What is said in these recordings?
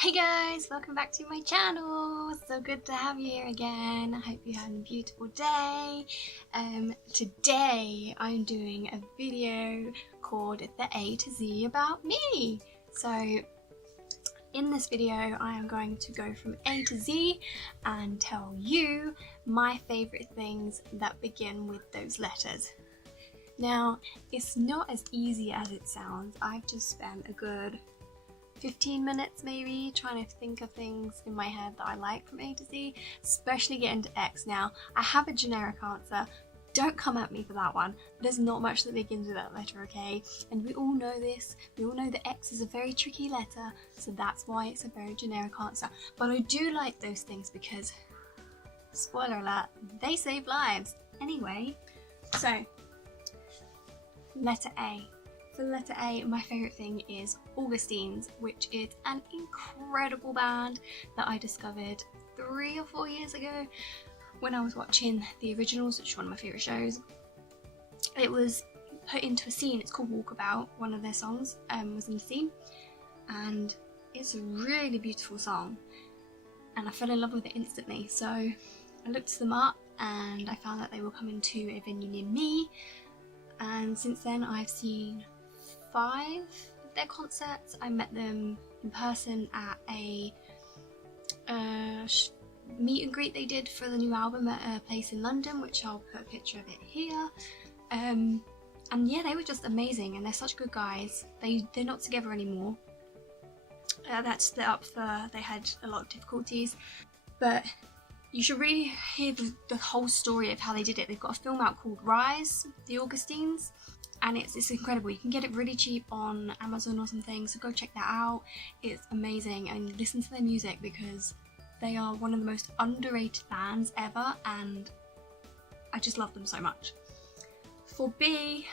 Hey guys, welcome back to my channel. So good to have you here again. I hope you had a beautiful day. Today I'm doing a video called The A to Z About Me. So in this video I am going to go from A to Z and tell you my favourite things that begin with those letters. Now, it's not as easy as it sounds. I've just spent a good 15 minutes maybe trying to think of things in my head that I like from A to Z, especially getting to X. Now, I have a generic answer. Don't come at me for that one. There's not much that begins with that letter, okay? And we all know this. We all know that X is a very tricky letter, so that's why it's a very generic answer. But I do like those things because, spoiler alert, they save lives. Anyway, so, letter A. For letter A, my favourite thing is Augustines, which is an incredible band that I discovered 3 or 4 years ago when I was watching the originals, which is one of my favourite shows. It was put into a scene, it's called Walkabout, one of their songs was in the scene, and it's a really beautiful song, and I fell in love with it instantly. So I looked them up and I found that they were coming to a venue near me, and since then I've seen 5 of their concerts. I met them in person at a meet and greet they did for the new album at a place in London, which I'll put a picture of it here. And yeah, they were just amazing, and they're such good guys. They're not together anymore. That split up they had a lot of difficulties, but you should really hear the whole story of how they did it. They've got a film out called Rise, the Augustines, and it's incredible. You can get it really cheap on Amazon or something, so go check that out. It's amazing, and listen to their music because they are one of the most underrated bands ever, and I just love them so much. For B,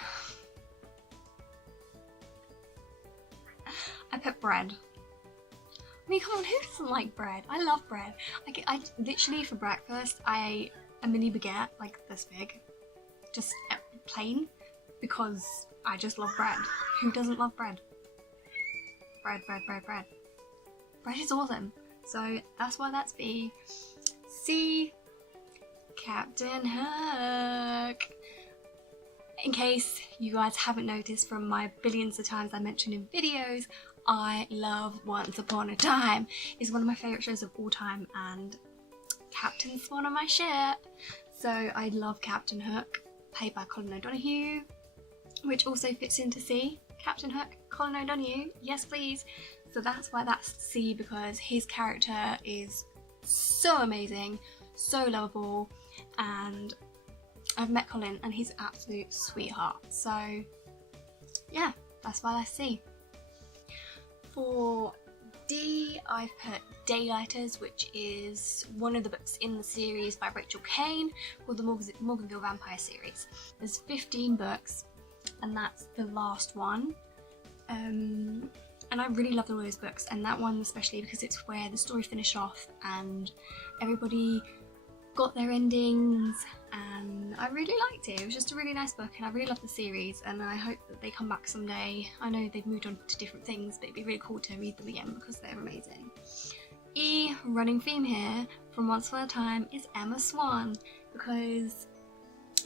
I put bread. I mean, come on, who doesn't like bread? I love bread. I literally for breakfast I ate a mini baguette like this big, just plain, because I just love bread. Who doesn't love bread? Bread. Bread is awesome. So that's why that's B. C, Captain Hook. In case you guys haven't noticed from my billions of times I mentioned in videos, I love Once Upon a Time. It's one of my favourite shows of all time, and Captain's one of my shit. So I love Captain Hook, played by Colin O'Donoghue, which also fits into C. Captain Hook, Colin O'Donoghue, yes please. So that's why that's C, because his character is so amazing, so lovable, and I've met Colin and he's an absolute sweetheart. So yeah, that's why that's C. For D, I've put Daylighters, which is one of the books in the series by Rachel Caine called the Morganville Vampire series. There's 15 books, and that's the last one. And I really love all those books, and that one especially because it's where the story finished off and everybody got their endings, and I really liked it. It was just a really nice book, and I really love the series, and I hope that they come back someday. I know they've moved on to different things, but it'd be really cool to read them again because they're amazing. E, running theme here from Once Upon a Time, is Emma Swan, because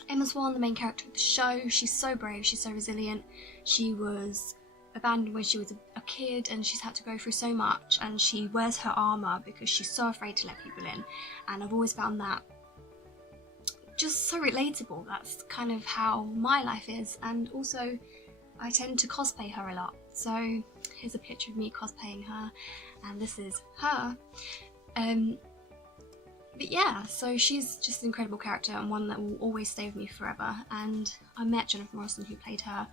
Emma Swan, the main character of the show, she's so brave, she's so resilient. She was abandoned when she was a kid, and she's had to go through so much, and she wears her armour because she's so afraid to let people in, and I've always found that just so relatable. That's kind of how my life is, and also I tend to cosplay her a lot. So here's a picture of me cosplaying her, and this is her. But yeah, so she's just an incredible character and one that will always stay with me forever. And I met Jennifer Morrison, who played her,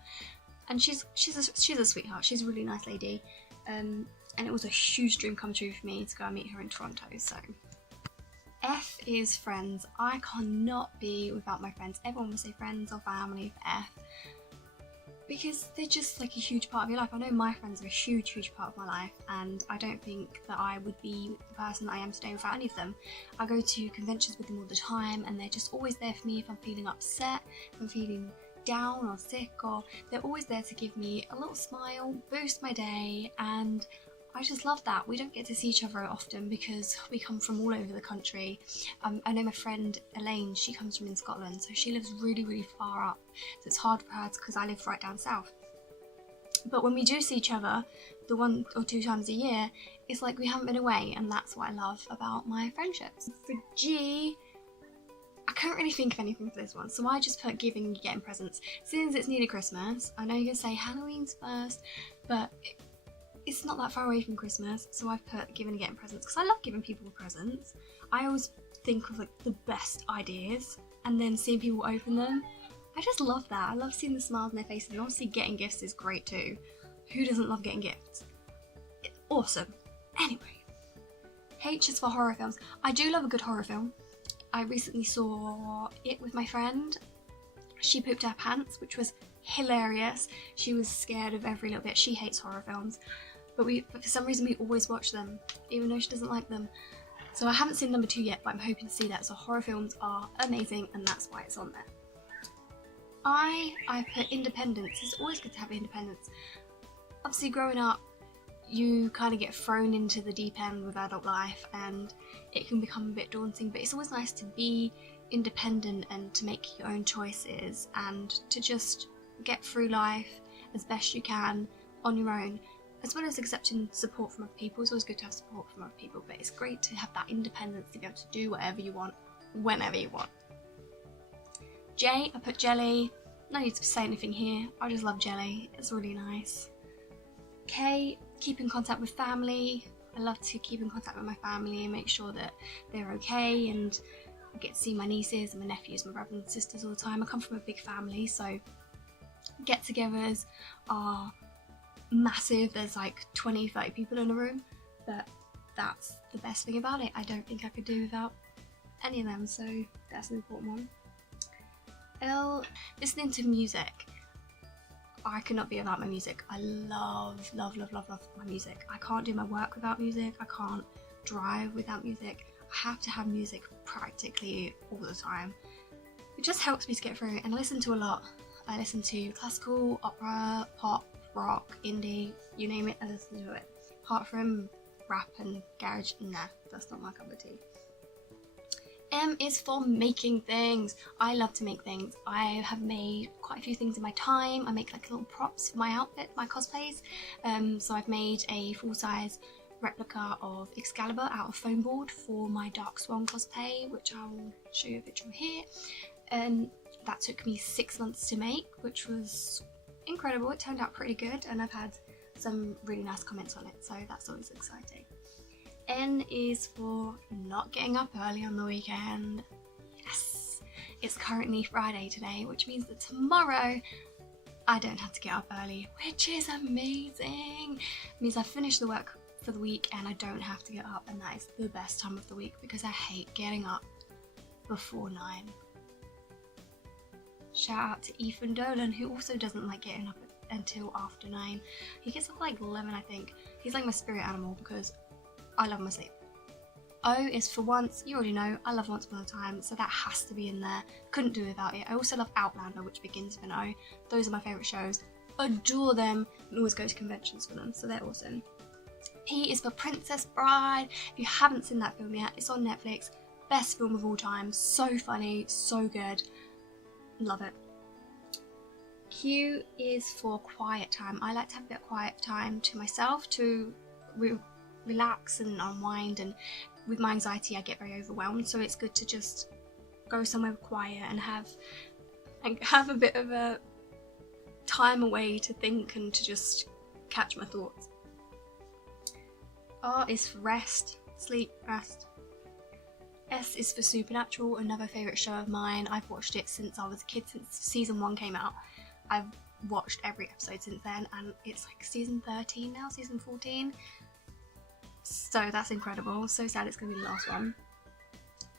and she's a sweetheart. She's a really nice lady, and it was a huge dream come true for me to go and meet her in Toronto. So F is friends. I cannot be without my friends. Everyone will say friends or family for F, because they're just like a huge part of your life. I know my friends are a huge part of my life, and I don't think that I would be the person that I am today without any of them. I go to conventions with them all the time, and they're just always there for me if I'm feeling upset, if I'm feeling down or sick, or they're always there to give me a little smile, boost my day, and I just love that. We don't get to see each other often because we come from all over the country. I know my friend Elaine, she comes from in Scotland, so she lives really, really far up. So it's hard for her because I live right down south. But when we do see each other, the 1 or 2 times a year, it's like we haven't been away, and that's what I love about my friendships. For G, I can't really think of anything for this one, so I just put giving and getting presents. Since it's nearly Christmas, I know you're gonna say Halloween's first, but it's not that far away from Christmas, so I've put giving and getting presents, because I love giving people presents. I always think of like the best ideas, and then seeing people open them. I just love that. I love seeing the smiles on their faces, and obviously getting gifts is great too. Who doesn't love getting gifts? It's awesome. Anyway, H is for horror films. I do love a good horror film. I recently saw it with my friend. She pooped her pants, which was hilarious. She was scared of every little bit. She hates horror films, but for some reason we always watch them, even though she doesn't like them. So I haven't seen number 2 yet, but I'm hoping to see that. So horror films are amazing, and that's why it's on there. I put independence. It's always good to have independence. Obviously, growing up, you kind of get thrown into the deep end with adult life, and it can become a bit daunting, but it's always nice to be independent and to make your own choices and to just get through life as best you can on your own, as well as accepting support from other people. It's always good to have support from other people, but it's great to have that independence to be able to do whatever you want, whenever you want. J, I put jelly. No need to say anything here. I just love jelly. It's really nice. K, keep in contact with family. I love to keep in contact with my family and make sure that they're okay, and I get to see my nieces and my nephews, my brothers and sisters all the time. I come from a big family, so get-togethers are massive. There's like 20, 30 people in a room, but that's the best thing about it. I don't think I could do without any of them, so that's an important one. L, listening to music. I cannot be without my music. I love my music. I can't do my work without music. I can't drive without music. I have to have music practically all the time. It just helps me to get through, and I listen to a lot. I listen to classical, opera, pop, rock, indie, you name it, I listen to it. Apart from rap and garage, nah, that's not my cup of tea. M is for making things. I love to make things. I have made quite a few things in my time. I make like little props for my outfit, my cosplays. So I've made a full-size replica of Excalibur out of foam board for my Dark Swan cosplay, which I'll show you a picture of here. And that took me 6 months to make, which was incredible. It turned out pretty good, and I've had some really nice comments on it, so that's always exciting. N is for not getting up early on the weekend. Yes! It's currently Friday today, which means that tomorrow I don't have to get up early, which is amazing. It means I've finished the work for the week and I don't have to get up, and that is the best time of the week because I hate getting up before 9. Shout out to Ethan Dolan, who also doesn't like getting up until after 9. He gets up like 11, I think. He's like my spirit animal because I love my sleep. O is for once. You already know, I love Once Upon a Time, so that has to be in there. Couldn't do without it. I also love Outlander, which begins with an O. Those are my favourite shows. Adore them, and always go to conventions for them, so they're awesome. P is for Princess Bride. If you haven't seen that film yet, it's on Netflix. Best film of all time. So funny, so good. Love it. Q is for quiet time. I like to have a bit of quiet time to myself to relax and unwind, and with my anxiety I get very overwhelmed, so it's good to just go somewhere quiet and have a bit of a time away to think and to just catch my thoughts. R is for rest, sleep, rest. S is for Supernatural, another favourite show of mine. I've watched it since I was a kid, since season 1 came out. I've watched every episode since then, and it's like season 13 now, season 14. So that's incredible. So sad it's going to be the last one.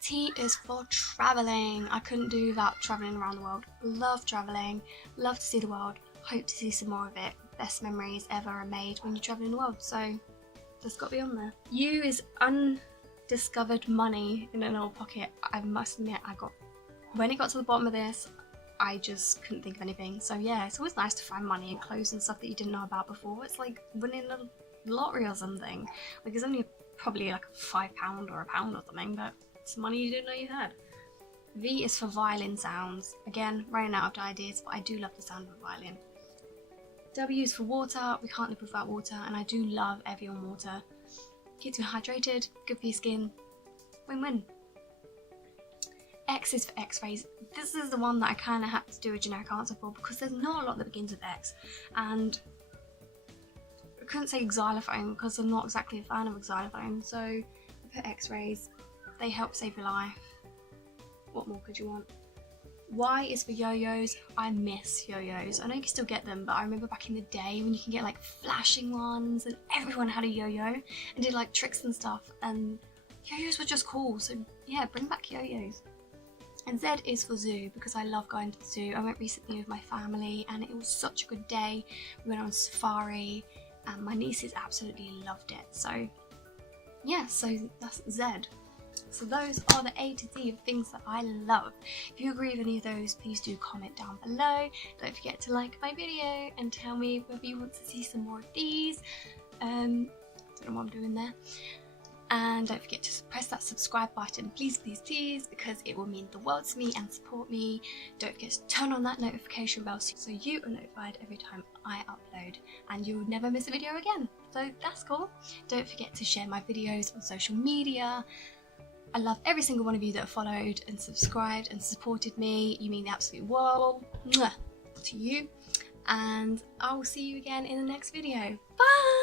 T is for travelling. I couldn't do without travelling around the world. Love travelling. Love to see the world. Hope to see some more of it. Best memories ever are made when you travel in the world. So that's got to be on there. U is undiscovered money in an old pocket. I must admit, when it got to the bottom of this, I just couldn't think of anything. So yeah, it's always nice to find money and clothes and stuff that you didn't know about before. It's like winning a lottery or something. Like it's only probably like £5 or £1 or something, but it's money you didn't know you had. V is for violin sounds. Again, running out of ideas, but I do love the sound of a violin. W is for water. We can't live without water, and I do love Evian water. Keeps me hydrated, good for your skin. Win-win. X is for X-rays. This is the one that I kind of had to do a generic answer for because there's not a lot that begins with X, and I couldn't say xylophone because I'm not exactly a fan of xylophone, so I put X-rays. They help save your life. What more could you want? Y is for yo-yos. I miss yo-yos. I know you can still get them, but I remember back in the day when you can get like flashing ones and everyone had a yo-yo and did like tricks and stuff, and yo-yos were just cool. So yeah, bring back yo-yos. And Z is for zoo because I love going to the zoo. I went recently with my family and it was such a good day. We went on safari and my nieces absolutely loved it. So yeah, so that's Z. So those are the A to Z of things that I love. If you agree with any of those, please do comment down below. Don't forget to like my video and tell me whether you want to see some more of these. Don't know what I'm doing there. And don't forget to press that subscribe button, please, please, please, because it will mean the world to me and support me. Don't forget to turn on that notification bell so you are notified every time I upload and you'll never miss a video again. So that's cool. Don't forget to share my videos on social media. I love every single one of you that have followed and subscribed and supported me. You mean the absolute world. Mwah, to you. And I will see you again in the next video. Bye!